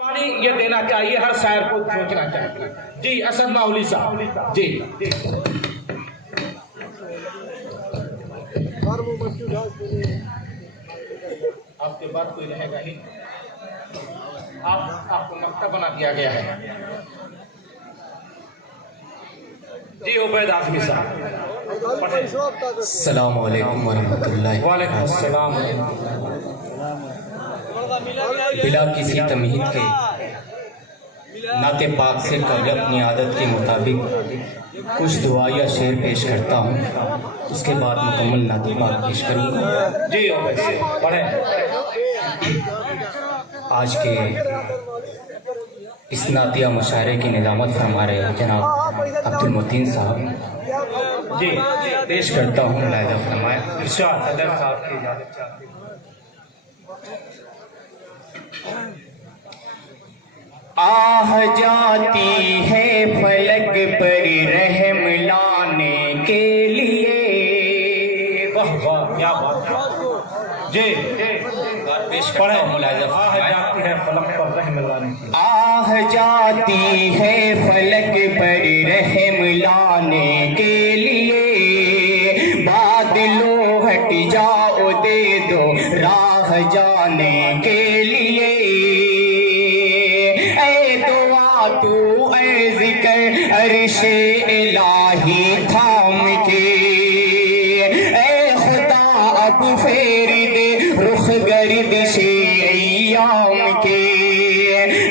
یہ دینا چاہیے، ہر شاعر کو سوچنا چاہیے. جی اسد ماؤلی صاحب. جی آپ کے بعد کوئی رہے گا ہی، آپ کو مکتب بنا دیا گیا ہے. جی عبید اعظمی صاحب. السلام علیکم ورحمۃ اللہ. وعلیکم السلام. بلا کسی تمہید کے نعت پاک سے قبل اپنی عادت کے مطابق کچھ دعا یا شعر پیش کرتا ہوں، اس کے بعد مکمل نعت پاک پیش کروں گا. جی عبید سے پڑھیں. آج کے اس نعتیہ مشاعرے کی نظامت فرما رہے جناب عبد المتین صاحب. جی پیش کرتا ہوں، ملاحظہ فرمائیں. ارشاد صدر صاحب کی اجازت چاہتے ہیں. آہ جاتی ہے فلک پر رحم لانے کے لیے. واہ واہ کیا بات ہے. جی پیش کرتا ہوں، ملاحظہ آہ فرمائیں. جاتی ہے فلک پر رحم لانے کی. آہ جاتی ہے فلک پر رحم لانے کے لیے، بادلو ہٹ جاؤ دے دو راہ جانے کے لیے. اے دعا تو اے ذکر عرش الہی تھام کے، اے خدا اب پھیر دے رخ گردش ایام کے.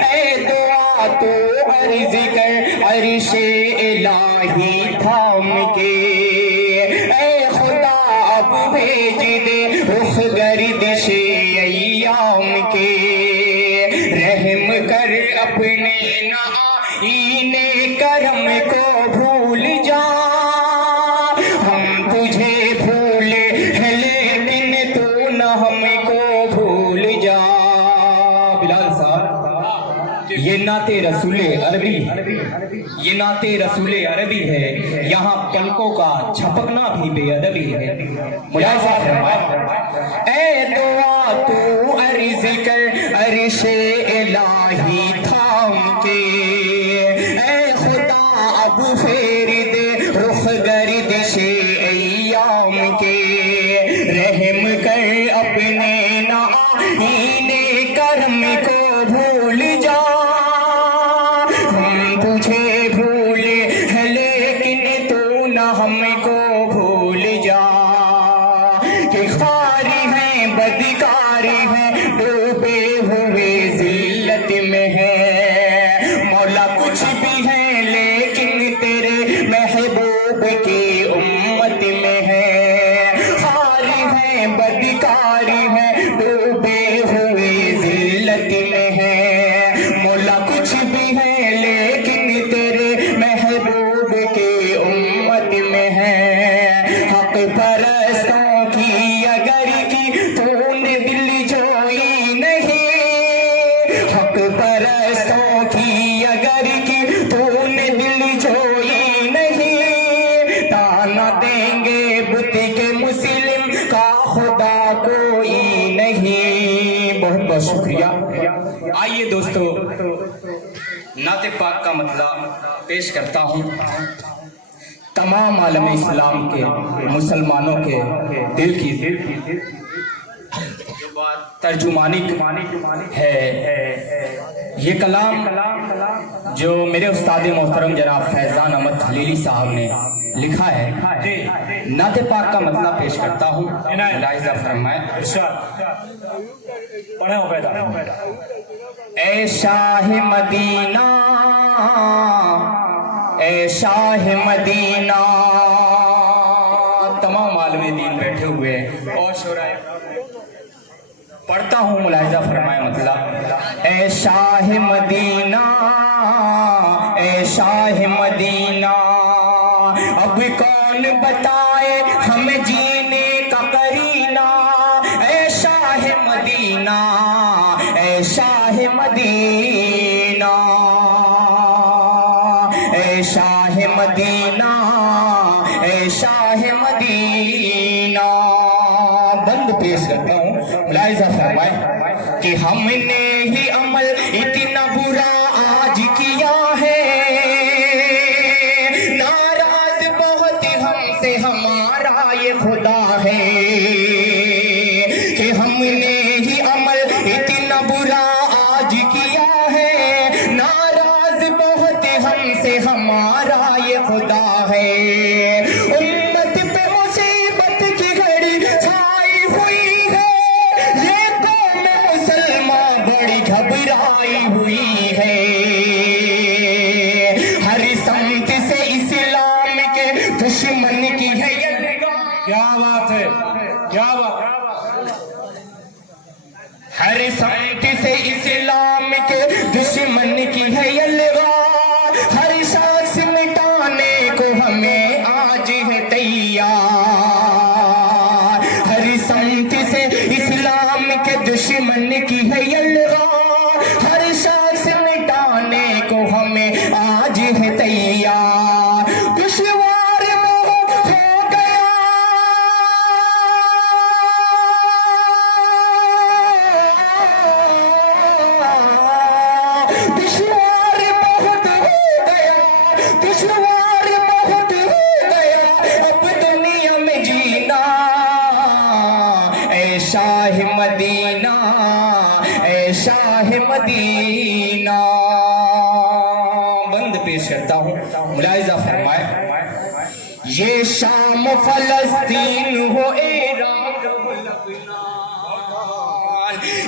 اے دعا تو عرض کر عرش الہی تھام کے، اے خدا اب بھیج دے رخ گردش ایام کے. رحم کر اپنے آئینے کرم کو بھول جا، ہم تجھے بھولے ہیں لیکن تو نہ ہم کو بھول جا. بلال صاحب، یہ نعت رسول عربی، یہ نعت رسول عربی ہے. یہاں پلکوں کا جھپکنا بھی بے ادبی ہے. ملاحظہ فرمائیں. اے دعا تو عرض کر عرش الہی تھام کے، اے خدا اب پھیر دے رخ گردش ایام کے. رحم کر اپنے آئینے کرم کو بھول جا، ہم تجھے بھولے ہیں لیکن تو نہ ہم کو بھول جا. کہ خاری ہیں بدکاری ہیں ڈوبے ہوئے ذلت میں ہے، مولا کچھ بھی ہے لیکن تیرے محبوب کی امت میں ہے. خاری ہیں بدکاری ہیں ڈوبے ہوئے ذلت میں ہے، مولا کچھ بھی ہے لیکن تیرے محبوب کی امت میں ہے. حق پرستوں کی اگر کی تو نے دل جوئی نہیں، حق پرستوں کی اگر کی تو نے دل جوئی نہیں، تانا دیں گے بت کے مسلم کا خدا کوئی نہیں. بہت بہت شکریہ. آئیے دوستو، نعت پاک کا مطلب پیش کرتا ہوں. تمام عالم اسلام کے مسلمانوں کے دل کی جو بات ترجمانی ہے، یہ کلام جو میرے استاد محترم جناب فیضان احمد خلیلی صاحب نے لکھا ہے. نعت پاک کا مطلب پیش کرتا ہوں، ملاحظہ فرمائیں. پڑھیں عبید. اے شاہ مدینہ، اے شاہ مدینہ. تمام عالم دین بیٹھے ہوئے اور شورائے پڑھتا ہوں، ملاحظہ فرمائے مطلب. اے شاہ مدینہ، اے شاہ مدینہ، اب کون بتائے ہمیں جینے کا قرینہ. اے شاہ مدینہ، اے شاہ مدینہ، اے شاہ مدینہ، اے شاہ مدینہ. بند پیش کرتا ہوں، ملاحظہ فرمائیں کہ ہم نے ہی عمل اتنا اتنا برا آج کیا ہے، ناراض بہت ہم سے ہمارا یہ خدا ہے، کہ ہم نے ہی عمل اتنا برا آج کیا ہے، ناراض بہت ہم سے ہمارا یہ خدا ہے۔ امت پہ مصیبت کی گھڑی چھائی ہوئی ہے، یہ قوم مسلمان بڑی گھبرائی ہوئی ہے، ہر سمت سے اسلام کے دشمن کی ہے یہ نگاہ۔ کیا بات ہے، کیا بات ہے۔ ہر سمت سے اسلام کے دشمن کی ہے یہ لگا، ہر شخص مٹانے کو ہمیں آج ہے تیار، ہر سمت سے اسلام کے دشمن کی ہے یہ لگا، ہر شخص مٹانے کو ہمیں آج ہے تیار۔ دشوار بہت ہو گیا، دشوار بہت ہو گیا، دشوار بہت ہو گیا اب دنیا میں جینا، اے شاہ مدینہ، اے شاہ مدینہ۔ بند پیش کرتا ہوں، ملاحظہ فرمائے، یہ شام فلسطین ہو عراق ہو لبنان،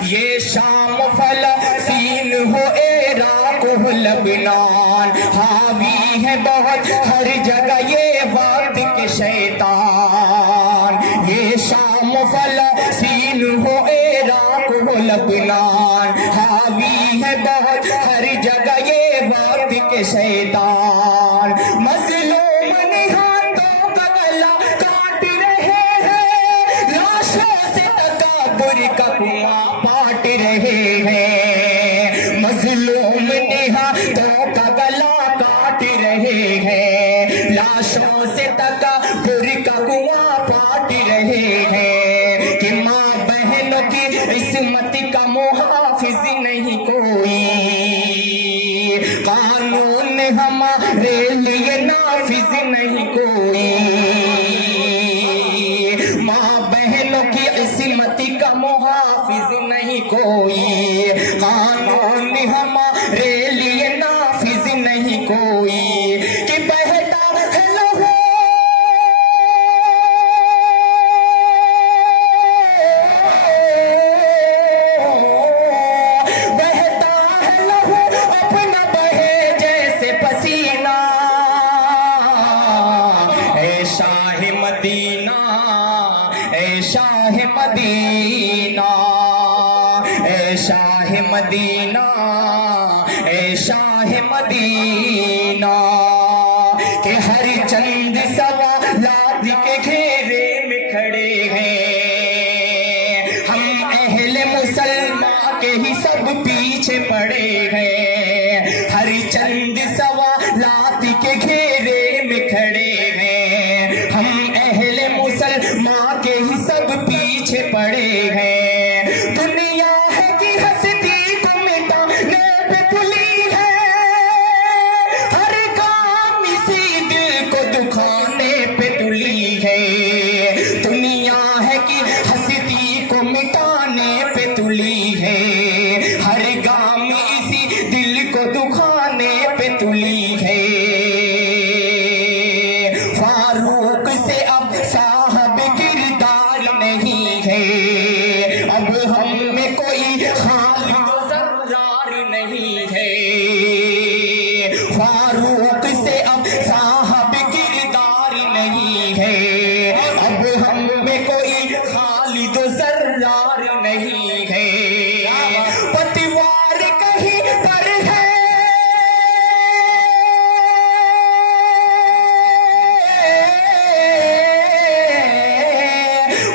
یہ شام فلسطین ہو عراق ہو لبنان، حاوی ہے بہت ہر جگہ یہ وقت کے شیطان، یہ شام فلسطین ہو عراق ہو لبنان، حاوی ہے بہت ہر جگہ یہ وقت کے شیطان، مظلوم نہاتوں کا گلا کاٹ رہے ہیں، لاشوں سے تکبر کا کنواں پاٹ رہے ہیں، مظلوم نہاتوں کا گلا کاٹ رہے ہیں، لاشوں سے تکبر کا کنواں پاٹ رہے ہیں، کہ ماں بہنوں کی عصمت کا محافظ نہیں کوئی، قانون ہمارے لیے نافذ نہیں کوئی، ماں بہنوں کی عصمت کا محافظ نہیں کوئی، قانون ہمارے لیے نافذ نہیں کوئی، کہ بہتا ہے لہو بہتا ہے لہو اپنا بہے جیسے پسینہ، اے شاہ مدینہ، اے شاہ مدینہ، اے شاہ مدینہ، اے شاہ مدینہ، کہ ہر چند سوالات کے گھیرے میں کھڑے ہیں، ہم اہل مسلمان کے ہی سب پیچھے پڑے ہیں، ہر چند سوالات کے گھیرے میں کھڑے ہیں، ہم اہل مسلمان کے ہی سب پیچھے پڑے ہیں، دنیا ہے کہ ہستی کو مٹانے پہ تلی ہے، ہر کام اسی دل کو دکھانے پہ تلی ہے، دنیا ہے کہ ہستی کو مٹانے پہ تلی ہے، ہر گام اسی دل کو دکھانے پہ تلی ہے، فاروق سے اب صاحب کردار نہیں ہے، اب ہم میں کوئی خالد و زرار نہیں ہے، فاروق سے اب صاحب کردار نہیں ہے، اب ہم میں کوئی خالد و زرار نہیں ہے، پتوار کہیں پر ہے،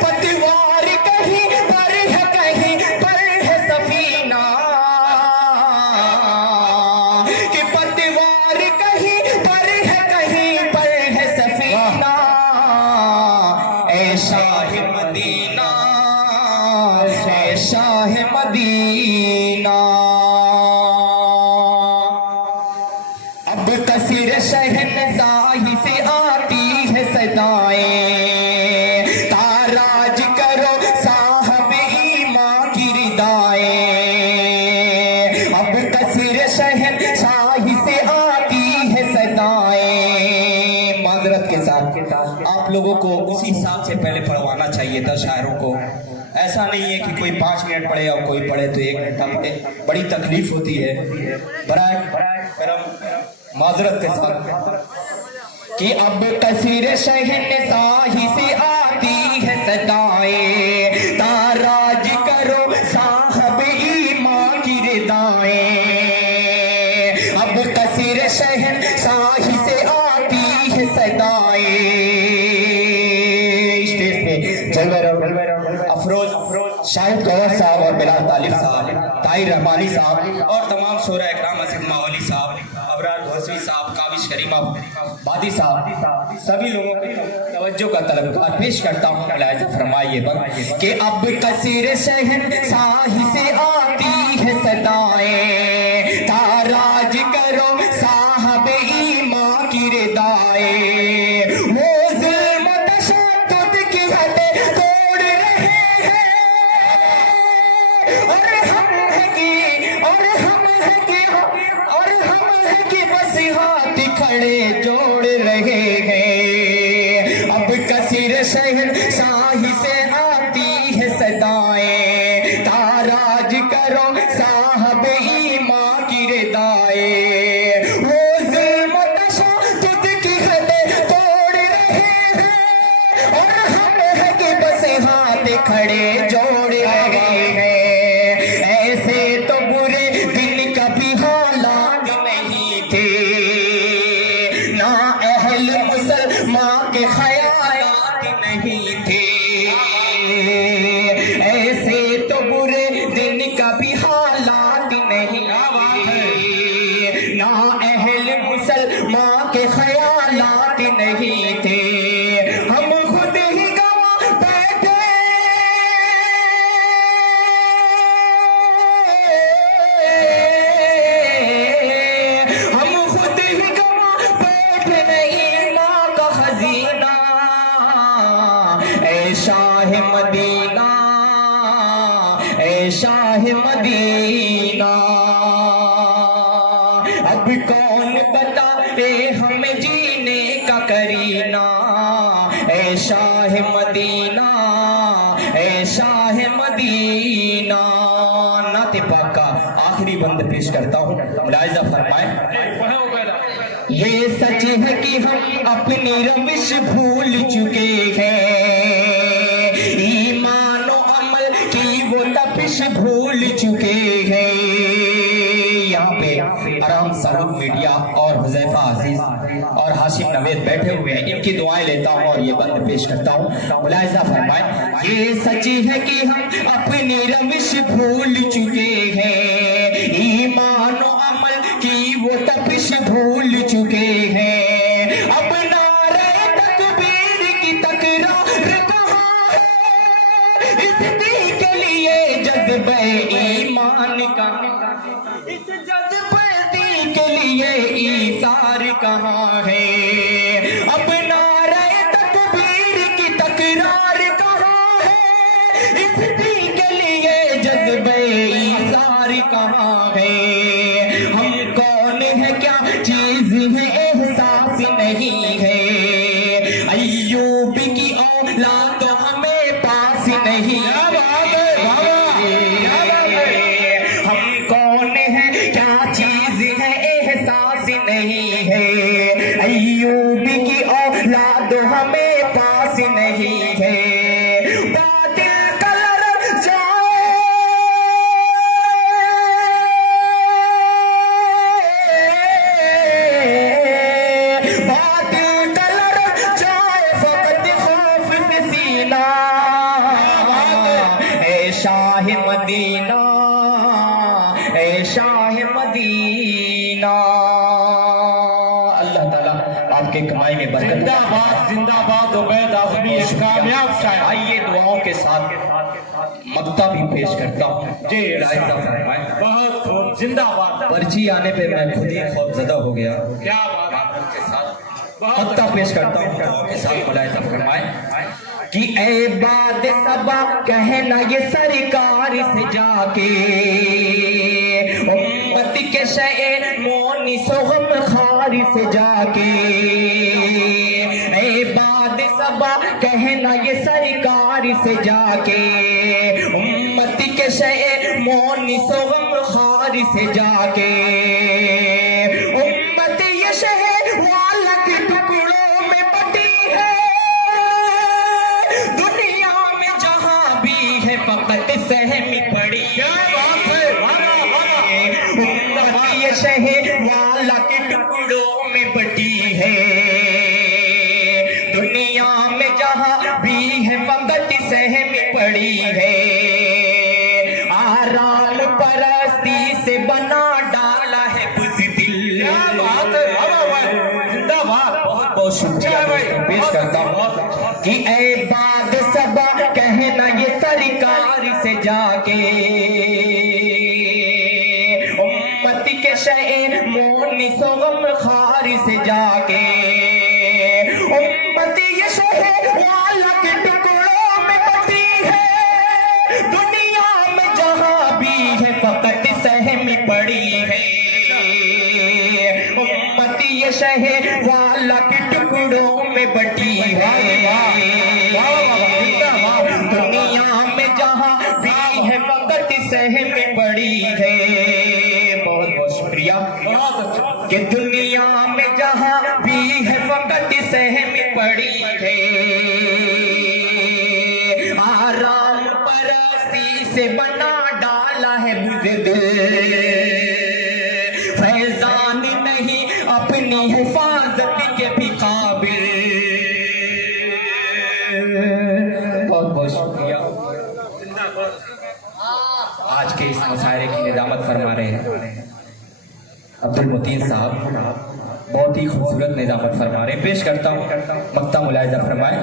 پتوار کہیں پر ہے، کہیں پر ہے سفینہ، کہ پتوار کہیں कसीर शहनशाही से आती है सदाएं, ताराज करो साहब ईमां की रिदाएं। अब कसीर शहनशाही से आती है सदाएं। माजरत के साथ आप लोगों को उसी हिसाब से पहले पढ़वाना चाहिए था शायरों को। ऐसा नहीं है कि कोई 5 मिनट पढ़े और कोई पढ़े तो 1 घंटा पढ़े, बड़ी तकलीफ होती है। बराए करम माजरत के साथ कि अब कसीर शहनशाही से आती है सदाएं, ताराज करो साहब ईमां की रिदाएं। अब कसीर शहनशाही से आती है सदाएं। स्टेज पे अफरोज शाहिद गौहर साहब और बिलाल तालिब साहब, ताहिर रहमानी साहब और तमाम शोरा इकराम, असद माहौली साहब, अबरार भोसवी साहब, काबिश करीमा बादी साहब, सभी लोगों की तवज्जो का तलबगार पेश करता हूँ। मुलाहिजा फरमाइए कि अब कसीर शहनशाही से आती है सदाएं, ताराज करो साहब ईमां की रिदाएं। वो ज़ुल्म तशद्दुद की हदें तोड़ रहे हैं और हम हैं कि बस हाथ खड़े जोड़ रहे हैं। अब कसीर शहनशाही से आती है सदाएं, ताराज करो साहब ईमां की रिदाएं। वो ज़ुल्म तशद्दुद की हदें तोड़ रहे हैं और हम हैं कि बस हाथ खड़े जोड़ रहे हैं। ऐसे तो बुरे दिन कभी हालात नहीं थे, ना अहल मुसलमान के ख़यालात नहीं थे। ऐसे तो बुरे दिन कभी हालात नहीं थे, ना अहल मुसलमान के ख़यालात नहीं थे। हम खुद ही गवाह बैठे, हम खुद ही गवाह बैठे ईमां का खजीना। ऐ शाह मदीना, ऐ शाह मदीना, अब कौन बताए हमें जीने का करीना। ऐ शाह मदीना, ऐ शाह मदीना। नाते पाक का आखिरी बंद पेश करता हूँ, मुलाहिजा फरमाएं। ये सच है कि हम अपनी रविश भूल चुके हैं, ईमान और अमल की वो तपिश भूल चुके हैं। यहाँ पे आराम साहब मीडिया और हुज़ैफा अजीज और हाशिम नवेद बैठे हुए हैं, इनकी दुआएं लेता हूँ और ये बंद पेश करता हूँ। मुलाहिजा फरमाएं। ये सच है कि हम अपनी रविश भूल चुके हैं, ईमान और अमल की वो तपिश भूल चुके हैं। अब नारे तकबीर की तकरार कहाँ है, इस दी के लिए जज्बे ईमान का, इस जज्बे दी के लिए ईसार कहाँ है। अब नारे तकबीर की तकरार कहाँ है, इस दी के लिए जज्बे ईसार कहाँ है। हम कौन है, क्या चीज है, एहसास नहीं है। अय्यूब की औलाद तो हमें पास नहीं है। हम कौन है, क्या चीज है, एहसास नहीं है। अय्यूब की औलाद हमें पास नहीं है। बातिल कलर जाए, बातिल कलर जाए फकत खौफ से सीना। ऐ शाह मदीना, ऐ शाह मदीना। अल्लाह ताला आपके कमाई में बरकत। जिंदाबाद जिंदाबाद उबैद आज़मी कामयाब शायर। आइए दुआओं के साथ मक्ता भी पेश करता हूँ। जी राइज़ा फरमाएं। बहुत खूब। जिंदाबाद। पर्ची आने पे मैं खुद ही खौफजदा हो गया। क्या बात के साथ बहुत मत्ता पेश करता हूँ दुआओं के साथ मुलाहिजा फरमाए कि ऐ बाद सबा कहना ये सरकार से जाके, उम्मत के शे मोनी सोहम खारी से जाके, ऐ बाद सबा कहना ये सरकार से जाके, उम्मत के शे मोनी सोहम खारी से जाके, उम्मत ये शहर वाला के टुकड़ों में बटी है, दुनिया में जहां भी है फकत सहमी पड़ी है। उम्मत ये शहर वाला के टुकड़ों में बटी है, दुनिया में जहां भी है फकत सहमी पड़ी है। आराम परस्ती से बना डाला है बुज़दिल। जिंदाबाद। बहुत बहुत शुक्रिया पेश करता हूँ कि ऐ बाद सबा कहना ये सरकार से जाके, उम्मत के शे मोनी सोगम खारी से जाके, उम्मत ये शहर वाला के टुकड़ों में बटी है, दुनिया में जहां भी है फकत सहमी पड़ी है। उम्मत ये शहर वाला के टुकड़ों में बटी है, दुनिया में जहां भी है फकत सहमी पड़ी है। बहुत बहुत शुक्रिया। बहुत अच्छा। कि दुनिया में जहां भी है फकत सहमी पड़ी है, आराम परस्ती से बना डाला है बुज़दिल, फैजान नहीं अपनी हिफाजत के भी काबिल। बहुत बहुत शुक्रिया। आज के इस मुशायरे की निजामत फरमा रहे हैं अब्दुल मुतीन साहब, बहुत ही खूबसूरत निजामत फरमा रहे हैं। पेश करता हूँ मक्ता मुलाहिजा फरमाए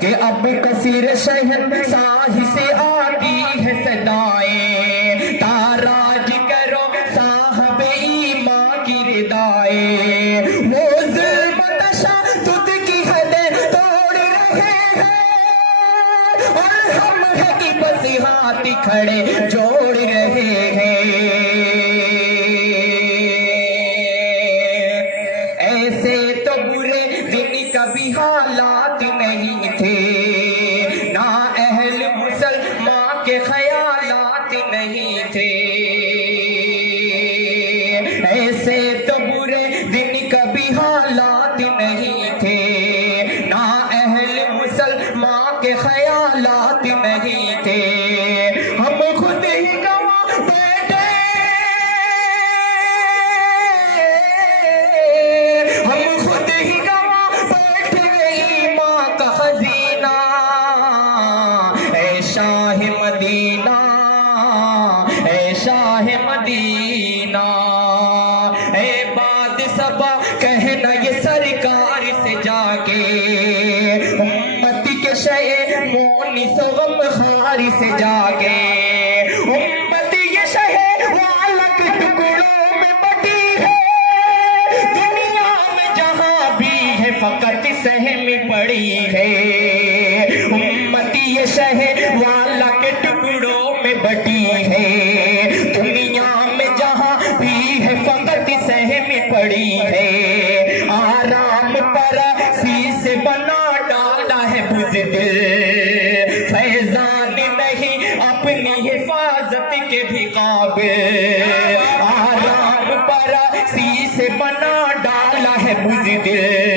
कि अब कसीर शहन साही से आती है सदाएं, ताराज करो साहब ईमान की रिदाएं, वो जुल्म तशद्दुद की हदें तोड़ रहे हैं, और हम है कि बस हाथ खड़े जोड़ रहे हैं। ऐसे तो बुरे दिन कभी हालात नहीं थे, ना अहल मुसलमान के ख्यालात नहीं थे। ऐसे तो बुरे दिन कभी हालात नहीं थे, ना अहल मुसलमान के ख्यालात नहीं थे। हम खुद ही गवा बैठे, हम खुद ही गवा बैठ गई माँ का खजीना, ऐ शाह मदीना, ऐ शाह मदीना। ऐ बाद सबा कहना ये सरकार से जाके, उम्मत के शे मोनी सोगम खारी से जाके, उम्मत ये शहर वाला के टुकड़ों में बटी है, दुनिया में जहां भी है फकत सहमी पड़ी है। उम्मत ये शहर वाला के टुकड़ों में बटी है, दुनिया में जहां भी है फकत सहमी पड़ी है। आराम परसी से बना डाला है बुज़दिल, फैजान नहीं अपनी हिफाजत के भी काबिल। आराम परसी से बना डाला है बुज़दिल,